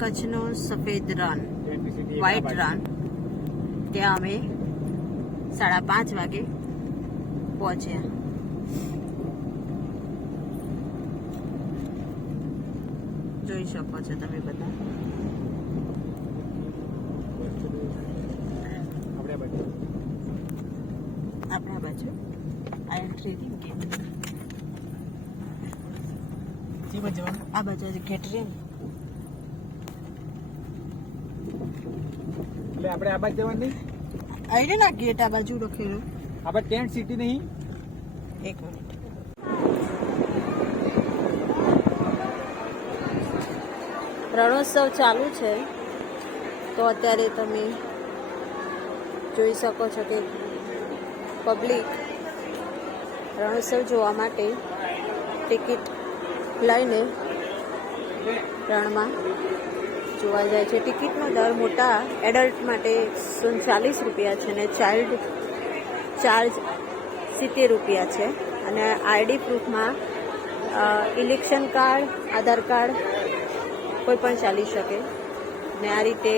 કચ્છનો સફેદ રણ, વ્હાઈટ રણ, ત્યાં અમે 5:30 વાગે પહોંચ્યા. જોઈ શકો છો તમે બધા. આપણા બાજુ આ એન્ટ્રી હતી કે આ બાજુ ગેટ રે એટલે આપણે આ બાજુ જવાની આઈ ના ગેટ આ બાજુ રખેલો. આપણે ટેન્ટ સિટી નહીં. એક મિનિટ. રણોત્સવ ચાલુ છે તો અત્યારે તમે જોઈ શકો છો કે પબ્લિક રણોત્સવ જોવા માટે ટિકિટ લઈને રણમાં જોવા જાય છે. ટિકિટનો દર મોટા એડલ્ટ માટે 140 રૂપિયા છે અને ચાઇલ્ડ ચાર્જ 70 રૂપિયા છે. અને આઈડી પ્રૂફમાં ઇલેક્શન કાર્ડ, આધાર કાર્ડ કોઈ પણ ચાલી શકે. ને આ રીતે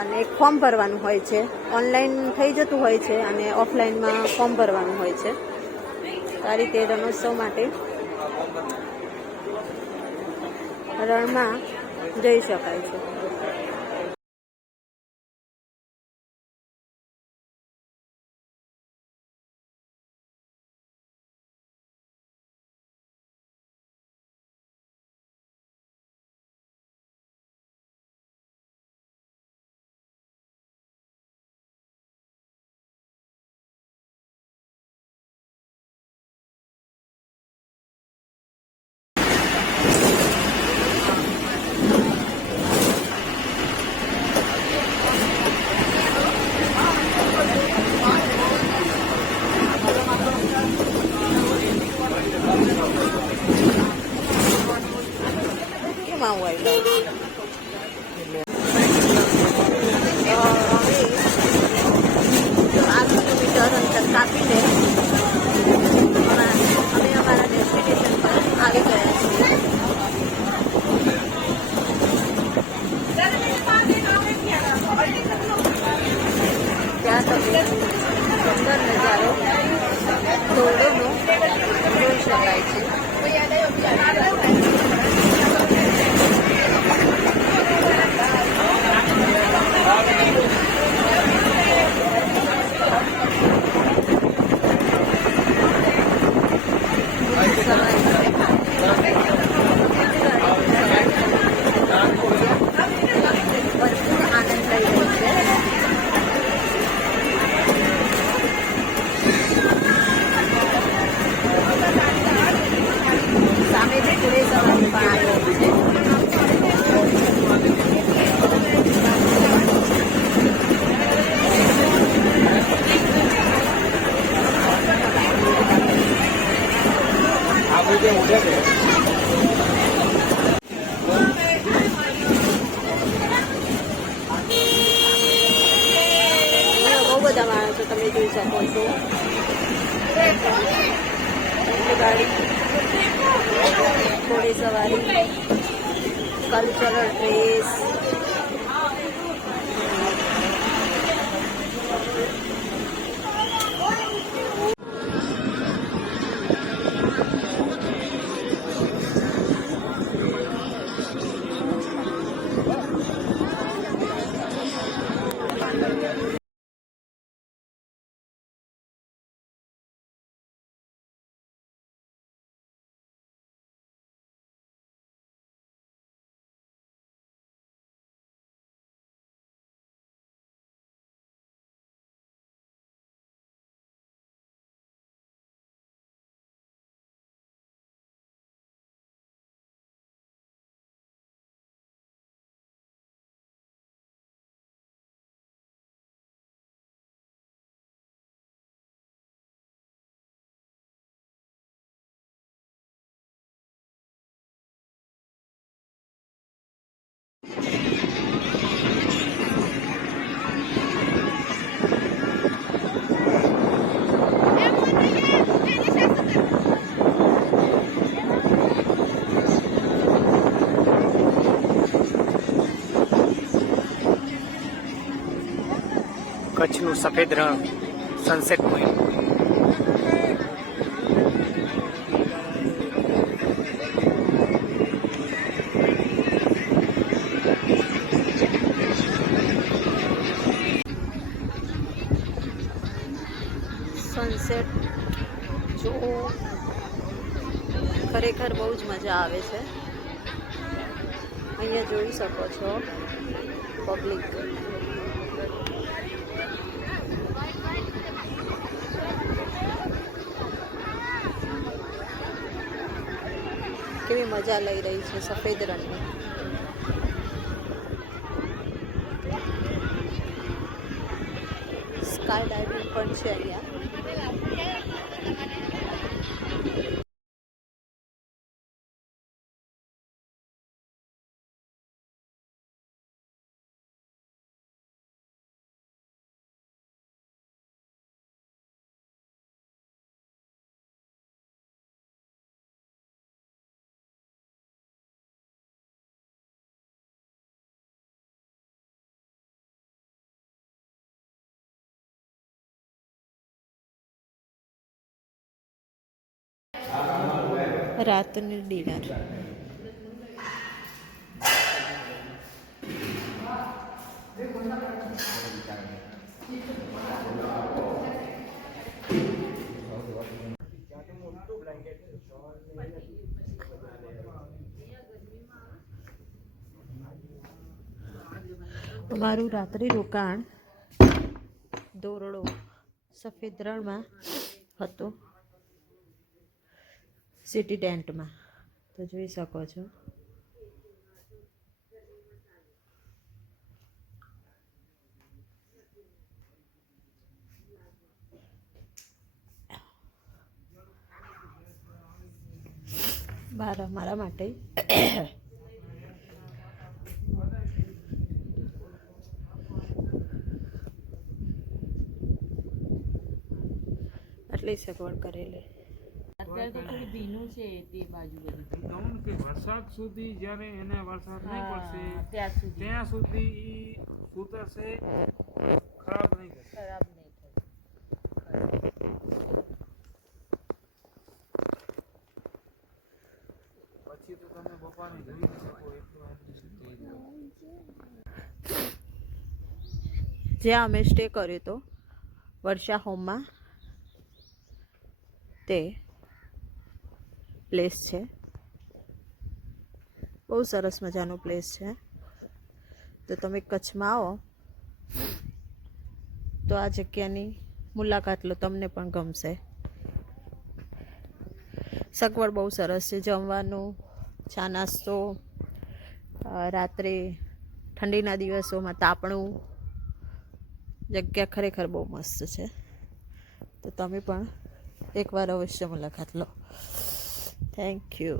અને એક ફોર્મ ભરવાનું હોય છે. ઓનલાઈન થઈ જતું હોય છે અને ઓફલાઈનમાં ફોર્મ ભરવાનું હોય છે. આ રીતે રણોત્સવ માટે રણમાં જઈ શકાય છે. કેમ આવું આવ્યું? હવે 5 કિલોમીટર અંતર કાપીને અમે અમારા ડેસ્ટિનેશન પર આવી ગયા છીએ. ત્યાં તમે સુંદર નજારો ધોરડોનો જોઈ શકાય છે. ભરપૂર આનંદ લઈ રહી છે. સામેથી ઘોડે સવારી પણ આવી રહી છે. આપણે જે ઉડે છે બહુ બધા માણસો તમે જોઈ શકો છો. ગાડી, ઘોડે સવારી, કલ્ચરલ ડ્રેસ, કચ્છનું સફેદ રણ સનસેટ પોઈન્ટ. સનસેટ જો ખરેખર બહુ જ મજા આવે છે. અહીંયા જોઈ શકો છો પબ્લિક. કેવી મજા લઈ રહી છે સફેદ રણની. સ્કાય ડાઇવિંગ પણ છે અહીંયા. રાતનું ડિનર. અમારું રાત્રિ રોકાણ ધોરડો સફેદ રણમાં હતું, સિટી ટેન્ટમાં. તો જોઈ શકો છો બહાર અમારા માટે આટલી સગવડ કરેલી. અત્યારે તો થોડું ભીનું છે તે બાજુ બધું. કહું કે વરસાદ સુધી જ્યારે એને વરસાદ નહીં પડશે ત્યાં સુધી ત્યાં સુધી ઈ ઉતરશે, ખરાબ નહીં થશે. ખરાબ નહીં થાય. પછી તો તમે બપાને જોઈ ન શકો એટલું. જ્યાં અમે સ્ટે કર્યો હતો વર્ષા હોમમાં, તે પ્લેસ છે. બહુ સરસ મજાનો પ્લેસ છે. તો તમે કચ્છમાં આવો તો આ જગ્યાની મુલાકાત લો, તમને પણ ગમશે. સગવડ બહુ સરસ છે. જમવાનું, ચા નાસ્તો, રાત્રે ઠંડીના દિવસોમાં તાપણું. જગ્યા ખરેખર બહુ મસ્ત છે. તો તમે પણ એકવાર અવશ્ય મુલાકાત લો. Thank you.